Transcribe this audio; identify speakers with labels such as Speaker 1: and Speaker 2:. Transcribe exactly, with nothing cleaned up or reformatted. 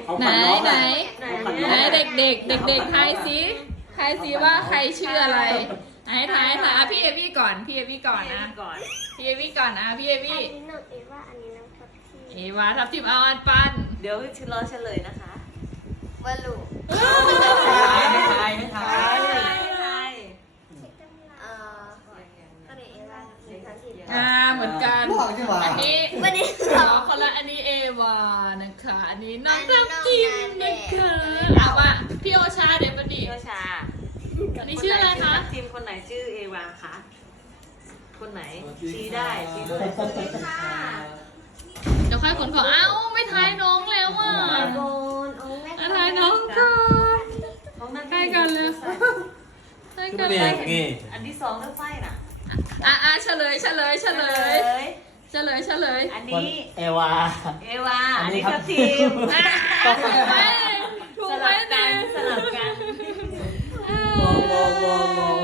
Speaker 1: ไหนไหนไหนเด็กเด็กเด็กเด็กๆทายสิทายสิว่าใครชื่ออะไรไหนทายทายอ่ะพี่เอวี่ก่อนพี่เอวี่ก่อนนะพี่เอวี่ก่อนนะพี่เอ
Speaker 2: อัน
Speaker 1: วี่
Speaker 2: นี้น้องเอว่าอันนี้น้องทับที
Speaker 1: เอวาทับทิมเอาอันปัน
Speaker 3: เดี๋ยวชิรอเฉลยนะคะ
Speaker 2: วาลู
Speaker 4: ไม่ทายไม่ทาย
Speaker 3: ใช่ใช่
Speaker 2: เอ่อก็เลยเอว่าหนึ่งทับที
Speaker 1: อ่าเหมือนกัน
Speaker 4: บอกดีกว่า
Speaker 1: อันนี้
Speaker 2: วันนี้
Speaker 1: สองคนละอันนี้เอวานะคะ อันนี้น้องทับทิมนะคะเอาว่าพี่โอชาเดี๋ยวประดิษ
Speaker 3: เชี่ยว
Speaker 1: ฐ์
Speaker 3: ชา
Speaker 1: อันนี้ชื่ออะไรคะ
Speaker 3: ทีมคนไหนชื่อเอวาคะคนไหนชี้ได้ชี้ได้
Speaker 1: เดี๋ยวค่อยขนของเอ้าไม่ทายน้องแล้วอ่ะ
Speaker 2: โกนโอ้แม่
Speaker 1: อ่ะทายน้องก่อน
Speaker 3: ของนั่น
Speaker 1: ใกล้กันเลยใกล้กันเลย
Speaker 3: อันที่สองเลือกไฟน่ะ
Speaker 1: อ่ะอ่ะเฉลยเฉลยเฉลย
Speaker 3: ย
Speaker 1: เฉลยเฉลย
Speaker 3: อัน
Speaker 4: คน
Speaker 3: นี้
Speaker 4: เอวา
Speaker 3: เอวา
Speaker 4: อั
Speaker 3: อั
Speaker 4: น
Speaker 3: น
Speaker 4: นี้
Speaker 3: นี้
Speaker 4: ครั
Speaker 3: ทั
Speaker 4: บ
Speaker 3: บทีม
Speaker 1: อ่ะถูกไหมถูก
Speaker 3: ส
Speaker 1: ไหม
Speaker 3: ลับกั
Speaker 1: เนี่ย
Speaker 3: นสลับกัน
Speaker 1: อ่า
Speaker 4: โมโมโมโม